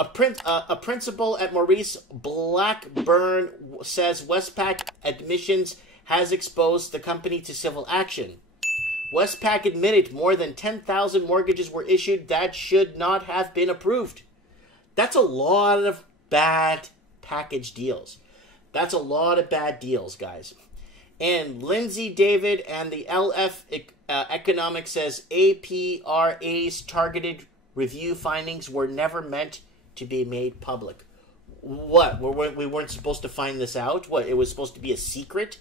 A principal at Maurice Blackburn says WESTpac admissions has exposed the company to civil action. WESTpac admitted more than 10,000 mortgages were issued that should not have been approved. That's a lot of bad package deals. That's a lot of bad deals, guys. And Lindsay David and the LF Economics says APRA's targeted review findings were never meant to be made public. What? We weren't supposed to find this out? What? It was supposed to be a secret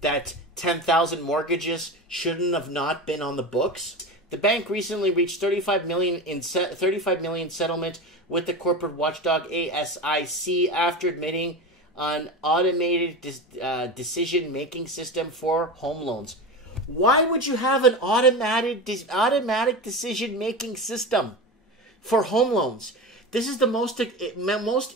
that 10,000 mortgages shouldn't have not been on the books? The bank recently reached $35 million settlement with the corporate watchdog ASIC after admitting an automated decision-making system for home loans. Why would you have an automatic decision-making system for home loans? This is the most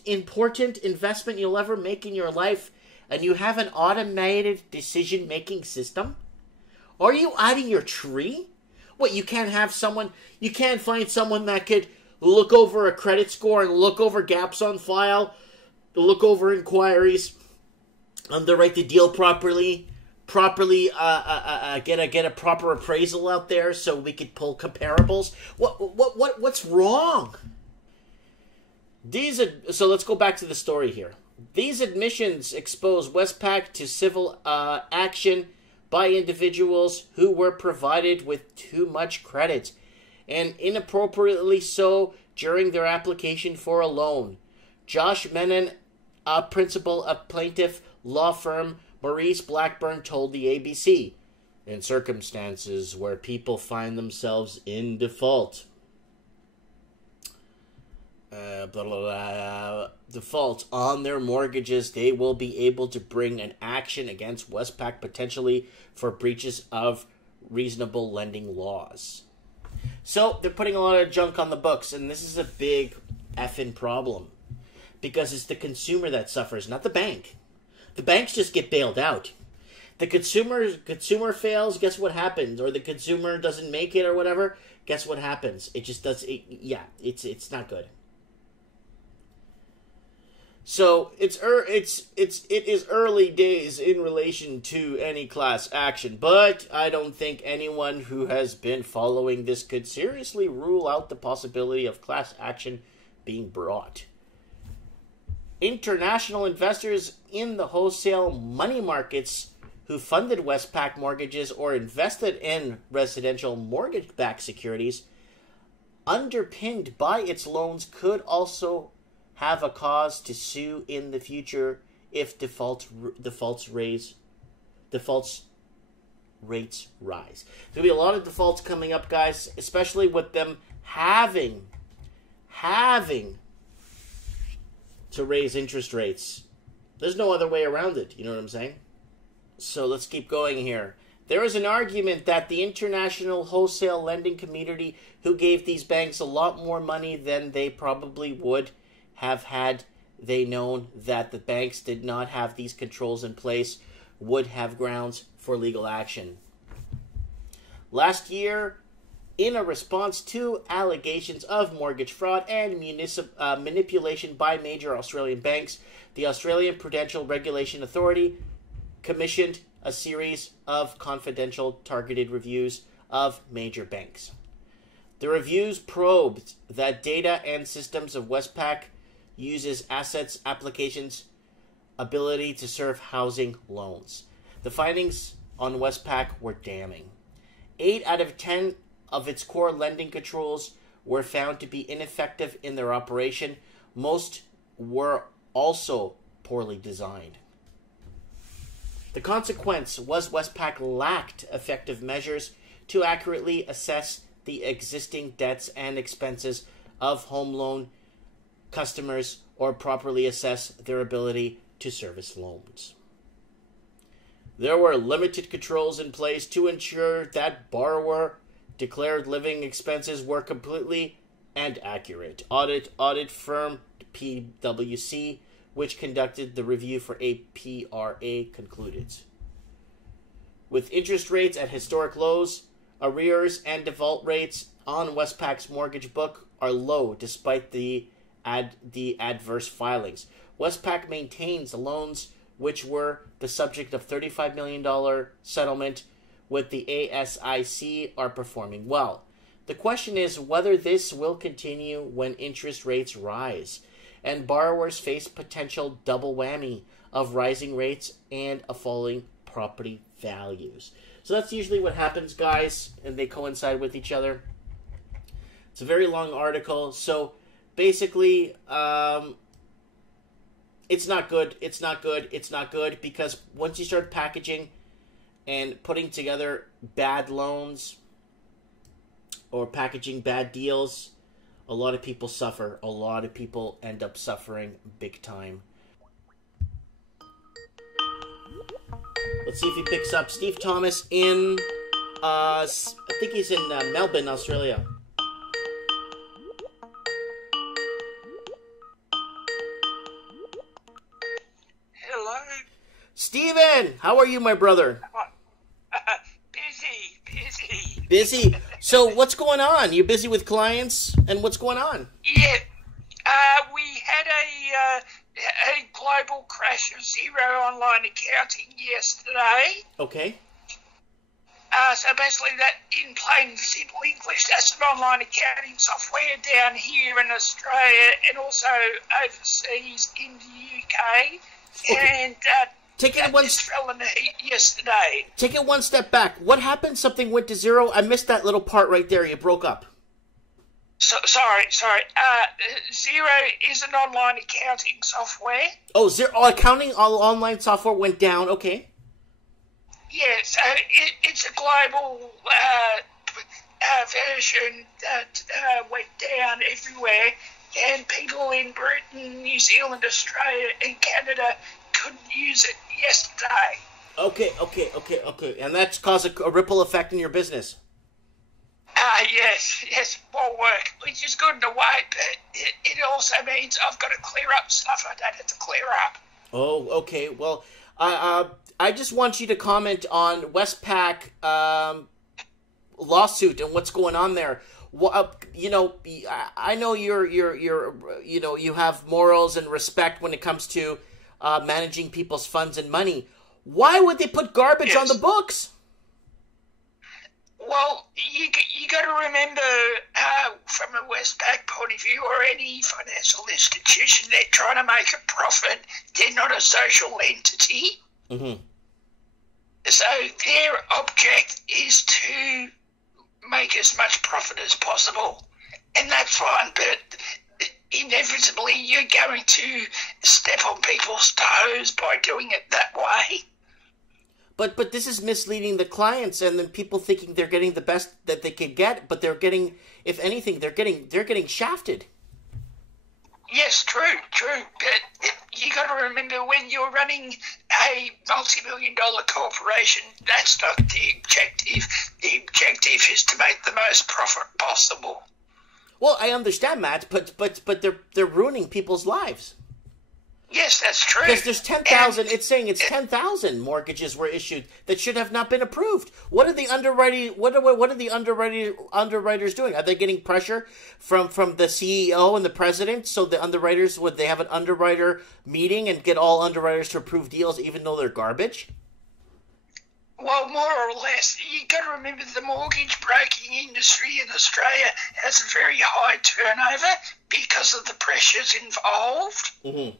important investment you'll ever make in your life, and you have an automated decision-making system? Are you out of your tree? What, you can't find someone that could look over a credit score and look over gaps on file, look over inquiries, underwrite the deal properly, get a proper appraisal out there so we could pull comparables. What's wrong? So let's go back to the story here. These admissions expose WESTpac to civil action by individuals who were provided with too much credit, and inappropriately so during their application for a loan. Josh Menon, a principal of plaintiff law firm Maurice Blackburn, told the ABC, in circumstances where people find themselves in default, default on their mortgages, they will be able to bring an action against WESTpac potentially for breaches of reasonable lending laws. So they're putting a lot of junk on the books, and this is a big effing problem because it's the consumer that suffers, not the bank. The banks just get bailed out. The consumer fails, guess what happens? Or the consumer doesn't make it or whatever, guess what happens? It just does. It's not good. So it is early days in relation to any class action, but I don't think anyone who has been following this could seriously rule out the possibility of class action being brought. International investors in the wholesale money markets who funded WESTpac mortgages or invested in residential mortgage-backed securities underpinned by its loans could also have a cause to sue in the future if defaults rates rise. There's going to be a lot of defaults coming up, guys, especially with them having to raise interest rates. There's no other way around it, you know what I'm saying? So let's keep going here. There is an argument that the international wholesale lending community, who gave these banks a lot more money than they probably would have had they known that the banks did not have these controls in place, would have grounds for legal action. Last year, in a response to allegations of mortgage fraud and manipulation by major Australian banks, the Australian Prudential Regulation Authority commissioned a series of confidential targeted reviews of major banks. The reviews probed that data and systems of WESTpac uses assets applications ability to serve housing loans. The findings on WESTpac were damning. 8 out of 10 of its core lending controls were found to be ineffective in their operation. Most were also poorly designed. The consequence was WESTpac lacked effective measures to accurately assess the existing debts and expenses of home loan customers or properly assess their ability to service loans. There were limited controls in place to ensure that borrower declared living expenses were completely and accurate. Audit firm PwC, which conducted the review for APRA, concluded. With interest rates at historic lows, arrears and default rates on WESTpac's mortgage book are low despite the the adverse filings. WESTpac maintains the loans which were the subject of $35 million settlement with the ASIC are performing well. The question is whether this will continue when interest rates rise and borrowers face potential double whammy of rising rates and a falling property values. So that's usually what happens, guys, and they coincide with each other. It's a very long article. So basically, it's not good. It's not good. It's not good because once you start packaging and putting together bad loans or packaging bad deals, a lot of people suffer. A lot of people end up suffering big time. Let's see if he picks up. Steve Thomas in, I think he's in Melbourne, Australia. Hello. Steven, how are you, my brother? Busy. Busy? So what's going on? You busy with clients? And what's going on? Yeah. We had a global crash of zero online accounting yesterday. Okay. So basically that, in plain simple English, that's an online accounting software down here in Australia and also overseas in the UK. Okay. And Take it one fell in the heat yesterday. Take it one step back. What happened? Something went to zero? I missed that little part right there. You broke up. Sorry. Xero is an online accounting software. Oh, accounting online software went down. Okay. Yeah, so it's a global version that went down everywhere, and people in Britain, New Zealand, Australia, and Canada couldn't use it yesterday. Okay. And that's caused a ripple effect in your business. Yes, more work, which is good in a way, but it also means I've got to clear up stuff I don't have to clear up. Oh, okay. Well, I just want you to comment on WESTpac lawsuit and what's going on there. I know you have morals and respect when it comes to managing people's funds and money. Why would they put garbage on the books? Well, you got to remember, from a WESTpac point of view, or any financial institution, they're trying to make a profit. They're not a social entity. Mm-hmm. So their object is to make as much profit as possible. And that's fine, but inevitably you're going to step on people's toes by doing it that way. But this is misleading the clients, and then people thinking they're getting the best that they could get, but they're getting, if anything, they're getting shafted. Yes, true. But you got to remember, when you're running a multi-million-dollar corporation, that's not the objective. The objective is to make the most profit possible. Well, I understand, Matt, but they're ruining people's lives. Yes, that's true. Because there's 10,000. It's saying 10,000 mortgages were issued that should have not been approved. What are the underwriting? What are the underwriters doing? Are they getting pressure from the CEO and the president? So the underwriters, would they have an underwriter meeting and get all underwriters to approve deals, even though they're garbage? Well, more or less. You got to remember, the mortgage broking industry in Australia has a very high turnover because of the pressures involved. Mm-hmm.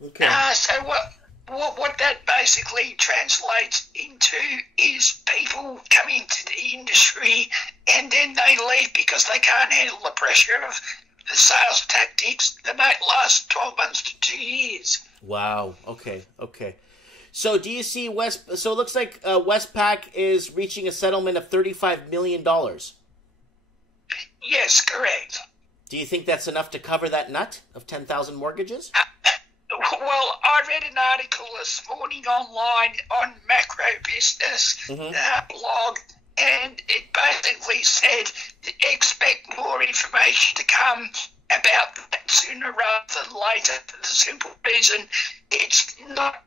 Okay. So what that basically translates into is people come into the industry and then they leave because they can't handle the pressure of the sales tactics that might last 12 months to 2 years. Wow. Okay. So do you see So it looks like WESTpac is reaching a settlement of $35 million. Yes, correct. Do you think that's enough to cover that nut of 10,000 mortgages? Well, I read an article this morning online on Macro Business blog, and it basically said to expect more information to come about that sooner rather than later, for the simple reason it's not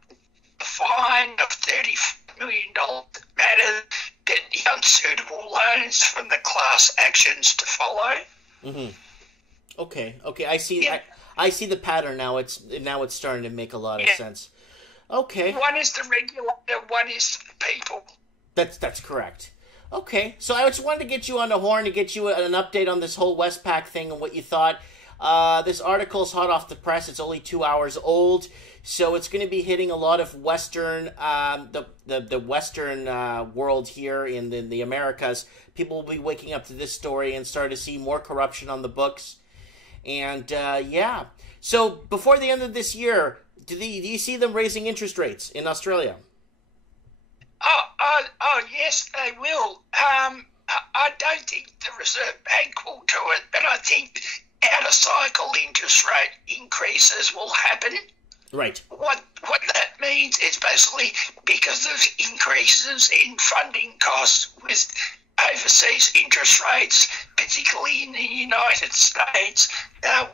a fine of $30 million that matter, but the unsuitable loans from the class actions to follow. Mm-hmm. Okay. I see. Yeah. I see the pattern now. It's starting to make a lot of sense. Okay. One is the regulator, one is the people. That's correct. Okay, so I just wanted to get you on the horn to get you an update on this whole WESTpac thing and what you thought. This article's hot off the press. It's only 2 hours old, so it's going to be hitting a lot of Western, the Western world here in the Americas. People will be waking up to this story and start to see more corruption on the books. And yeah, so before the end of this year, do you see them raising interest rates in Australia? Oh, yes, they will. I don't think the Reserve Bank will do it, but I think out-of-cycle interest rate increases will happen. Right. What that means is basically because of increases in funding costs with overseas interest rates, particularly in the United States,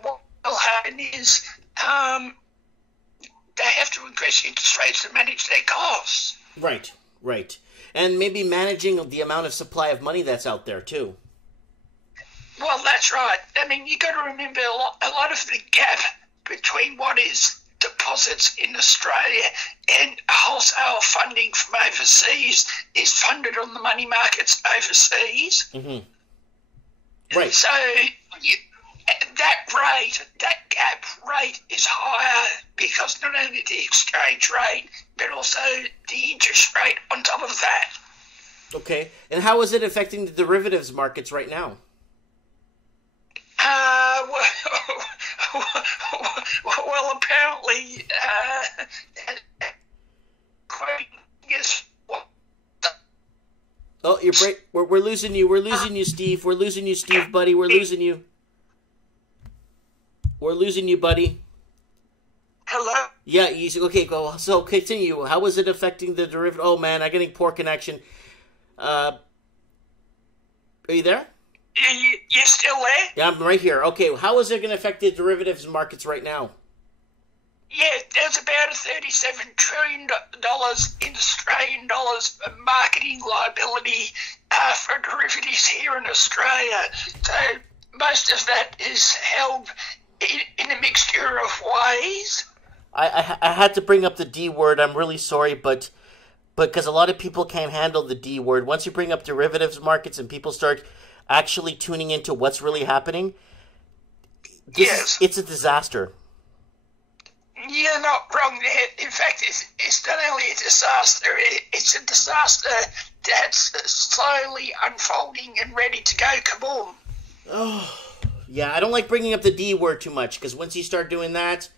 what will happen is they have to increase interest rates to manage their costs. Right. And maybe managing the amount of supply of money that's out there, too. Well, that's right. I mean, you got to remember a lot of the gap between what is deposits in Australia and wholesale funding from overseas is funded on the money markets overseas. Mm-hmm. Right. So that gap rate is higher because not only the exchange rate, but also the interest rate on top of that. Okay. And how is it affecting the derivatives markets right now? Well, apparently, oh, you're break. We're losing you. We're losing you, Steve. We're losing you, Steve, buddy. We're losing you. We're losing you, buddy. Hello? Yeah, okay, go. So continue. How is it affecting the derivative? Oh, man, I'm getting poor connection. Are you there? You're still there? Yeah, I'm right here. Okay, how is it going to affect the derivatives markets right now? Yeah, there's about $37 trillion in Australian dollars marketing liability for derivatives here in Australia. So most of that is held in a mixture of ways. I had to bring up the D word. I'm really sorry, but because a lot of people can't handle the D word. Once you bring up derivatives markets and people start actually tuning into what's really happening, it's a disaster. You're not wrong there. In fact, it's not only a disaster, it's a disaster that's slowly unfolding and ready to go kaboom. Oh, yeah, I don't like bringing up the D word too much, because once you start doing that,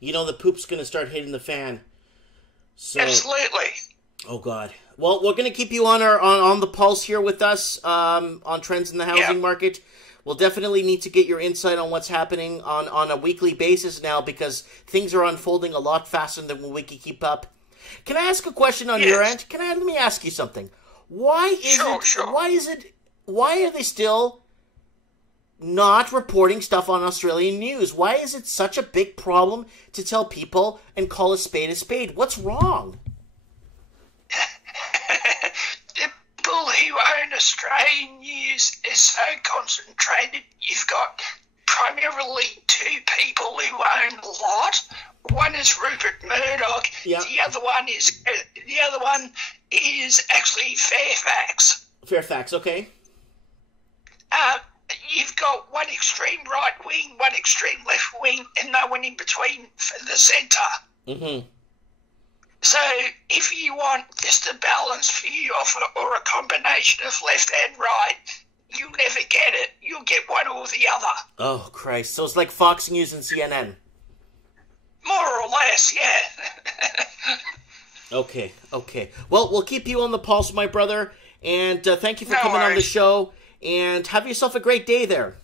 the poop's going to start hitting the fan. So, absolutely. Oh, God. Well, we're going to keep you on the pulse here with us on trends in the housing market. We'll definitely need to get your insight on what's happening on a weekly basis now, because things are unfolding a lot faster than we can keep up. Can I ask a question on your end? Let me ask you something. Why are they still not reporting stuff on Australian news? Why is it such a big problem to tell people and call a spade a spade? What's wrong? People who own Australian news is so concentrated. You've got primarily two people who own a lot. One is Rupert Murdoch. Yeah. The other one is actually Fairfax. Fairfax, okay. You've got one extreme right wing, one extreme left wing, and no one in between for the centre. Mm-hmm. So if you want just a balanced view or a combination of left and right, you'll never get it. You'll get one or the other. Oh, Christ. So it's like Fox News and CNN. More or less, yeah. Okay. Well, we'll keep you on the pulse, my brother, and thank you for coming on the show, and have yourself a great day there.